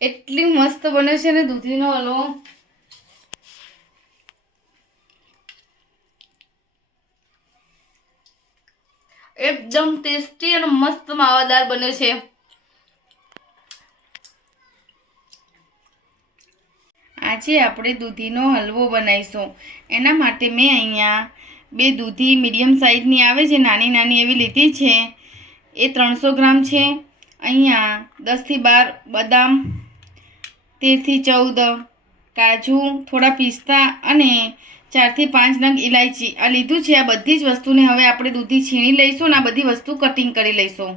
એટલી મસ્ત બને છે ને દૂધીનો હલવો. એકદમ ટેસ્ટી અને મસ્ત માવાદાર બને છે. આજે આપણે દૂધીનો હલવો બનાવીશું. એના માટે મેં અહીંયા બે દૂધી મીડિયમ સાઇઝની આવે છે, નાની નાની એવી લીધી છે. એ ત્રણસો ગ્રામ છે. અહીંયા દસથી બાર બદામ તેરથી ચૌદ, કાજુ, થોડા પિસ્તા અને ચારથી પાંચ નંગ ઇલાયચી આ લીધું છે. આ બધી જ વસ્તુને હવે આપણે દૂધી છીણી લઈશું અને આ બધી વસ્તુ કટિંગ કરી લઈશું.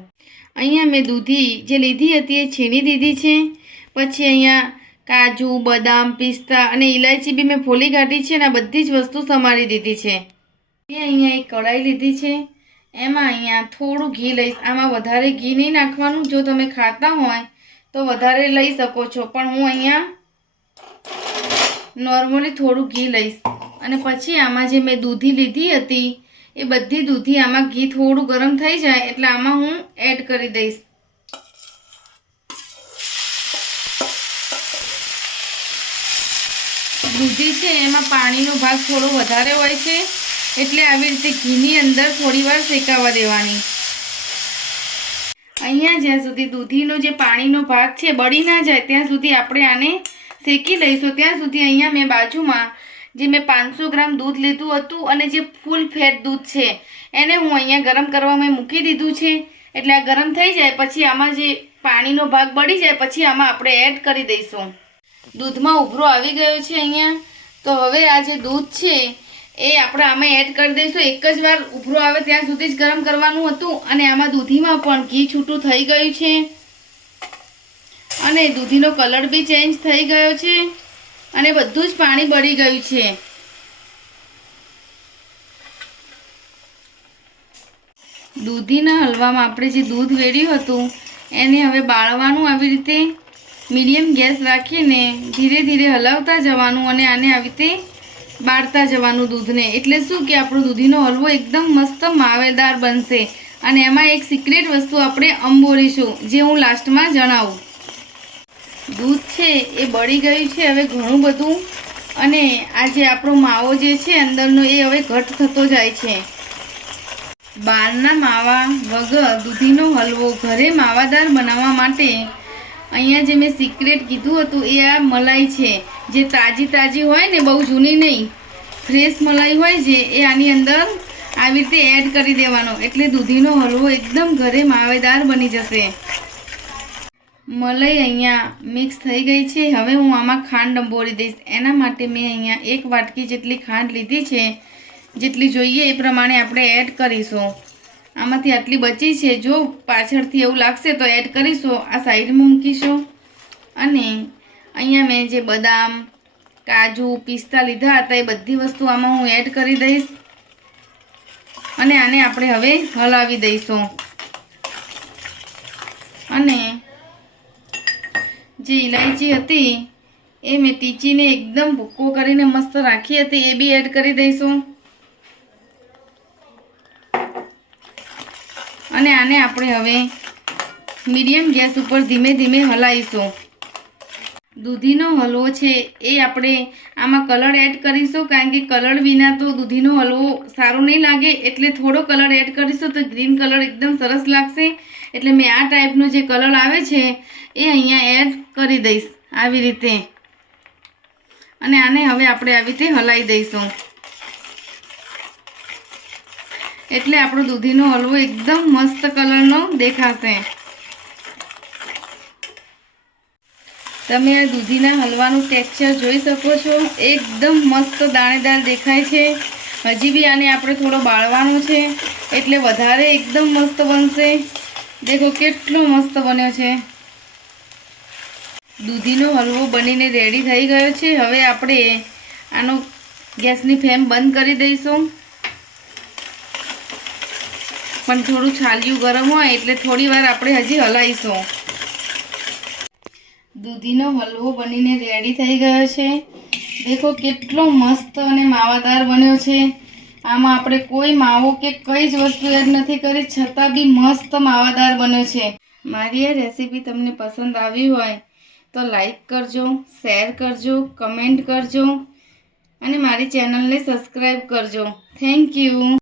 અહીંયા મેં દૂધી જે લીધી હતી એ છીણી દીધી છે. પછી અહીંયા કાજુ, બદામ, પિસ્તા અને ઇલાયચી બી મેં ફોલી કાઢી છે અને આ બધી જ વસ્તુ સમારી દીધી છે. મેં અહીંયા એક કઢાઈ લીધી છે. એમાં અહીંયા થોડું ઘી લઈશ. આમાં વધારે ઘી નહીં નાખવાનું. જો તમે ખાતા હોય તો વધારે લઈ શકો છો. પણ હું અહીંયા નોર્મલી થોડું ઘી લઈશ. અને પછી આમાં જે મેં દૂધી લીધી હતી, એ બધી દૂધી આમાં ઘી થોડું ગરમ થઈ જાય એટલે આમાં હું એડ કરી દઈશ. દૂધી છે, એમાં પાણીનો ભાગ થોડો વધારે હોય છે, એટલે આવી રીતે ઘીની અંદર થોડી વાર શેકાવા દેવાની. અહીંયા જ્યાં સુધી દૂધીનો જે પાણીનો ભાગ છે, બળી ના જાય, ત્યાં સુધી આપણે આને શેકી લઈશું. ત્યાં સુધી અહીંયા મેં બાજુમાં જે મેં પાંચસો ગ્રામ દૂધ લીધું હતું અને જે ફૂલ ફેટ દૂધ છે, એને હું અહીંયા ગરમ કરવા મેં મૂકી દીધું છે. એટલે આ ગરમ થઈ જાય, પછી આમાં જે પાણીનો ભાગ બળી જાય, પછી આમાં આપણે એડ કરી દઈશું. દૂધમાં ઉભરો આવી ગયો છે અહીંયા. તો હવે આ જે દૂધ છે એ આપણે આમાં એડ કરી દઈશું. એક જ વાર ઉભરો આવે ત્યાં સુધી જ ગરમ કરવાનું હતું અને આમાં દૂધીમાં પણ ઘી છૂટું થઈ ગયું છે. અને દૂધીનો કલર બી ચેન્જ થઈ ગયો છે અને બધું જ પાણી બળી ગયું છે. દૂધીના હલવામાં આપણે જે દૂધ વેડ્યું હતું, એને હવે બાળવાનું આવી રીતે મીડિયમ ગેસ રાખીને ધીરે ધીરે હલાવતા જવાનું અને આને આવી રીતે બાળતા જવાનું દૂધને. એટલે શું કે આપણો દૂધીનો હલવો એકદમ મસ્ત માવેદાર બનશે. અને એમાં એક સિક્રેટ વસ્તુ આપણે અંબોરીશું, જે હું લાસ્ટમાં જણાવું. દૂધ છે, એ બળી ગયું છે, હવે ઘણું બધું. અને આ જે આપણો માવો જે છે, અંદરનો એ હવે ઘટ થતો જાય છે. બહારના માવા વગર દૂધીનો હલવો ઘરે માવાદાર બનાવવા માટે અહીંયા જે મેં સિક્રેટ કીધું હતું એ આ મલાઈ છે. જે તાજી તાજી હોય ને, બહુ જૂની નહીં. ફ્રેશ મલાઈ હોય છે, એ આની અંદર આવી રીતે એડ કરી દેવાનો. એટલે દૂધીનો હલવો એકદમ ઘરે માવેદાર બની જશે. મલાઈ અહીંયા મિક્સ થઈ ગઈ છે. હવે હું આમાં ખાંડ ડંબોળી દઈશ. એના માટે મેં અહીંયા એક વાટકી જેટલી ખાંડ લીધી છે. જેટલી જોઈએ એ પ્રમાણે આપણે એડ કરીશું. આમાંથી આટલી બચી છે. જો પાછળથી એવું લાગશે તો એડ કરીશું. આ સાઈડમાં મૂકીશું. અને અહીંયા મેં જે બદામ, કાજુ, પિસ્તા લીધા હતા, એ બધી વસ્તુ આમાં હું એડ કરી દઈશ. અને આને આપણે હવે હલાવી દઈશું. અને જે ઇલાયચી હતી, એ મેં ટીચીને એકદમ ભૂક્કો કરીને મસ્ત રાખી હતી, એ બી એડ કરી દઈશું. અને આને આપણે હવે મીડિયમ ગેસ ઉપર ધીમે ધીમે હલાવીશું દૂધીનો હલવો છે એ આપણે આમાં કલર એડ કરીશું કારણ કે કલર વિના તો દૂધીનો હલવો સારો નહીં લાગે. એટલે થોડો કલર એડ કરીશું તો ગ્રીન કલર એકદમ સરસ લાગશે. એટલે મેં આ ટાઈપનો જે કલર આવે છે એ અહીંયા એડ કરી દઈશ આવી રીતે. અને આને હવે આપણે આવી રીતે હલાવી દઈશું. એટલે આપણો દૂધીનો હલવો એકદમ મસ્ત કલરનો દેખાશે. તમે આ દૂધીના હલવાનું ટેક્સચર જોઈ શકો છો. એકદમ મસ્ત દાણેદાર દેખાય છે. હજી બી આને આપણે થોડો બાળવાનો છે. એટલે વધારે એકદમ મસ્ત બનશે. દેખો કેટલો મસ્ત બન્યો છે. દૂધીનો હલવો બનીને રેડી થઈ ગયો છે. હવે આપણે આનો ગેસની ફ્લેમ બંધ કરી દઈશું. પણ થોડું છાલિયું ગરમ હોય એટલે થોડી વાર આપણે હજી હલાવીશું. દૂધીનો હલવો બનીને રેડી થઈ ગયો છે. દેખો કેટલો મસ્ત અને માવાદાર બન્યો છે. આમાં આપણે કોઈ માવો કે કઈ જ વસ્તુ એડ નથી કરી, છતાં બી મસ્ત માવાદાર બન્યો છે. મારી આ રેસીપી તમને પસંદ આવી હોય તો લાઈક કરજો શેર કરજો કમેન્ટ કરજો અને મારી ચેનલને સબસ્ક્રાઈબ કરજો. Thank you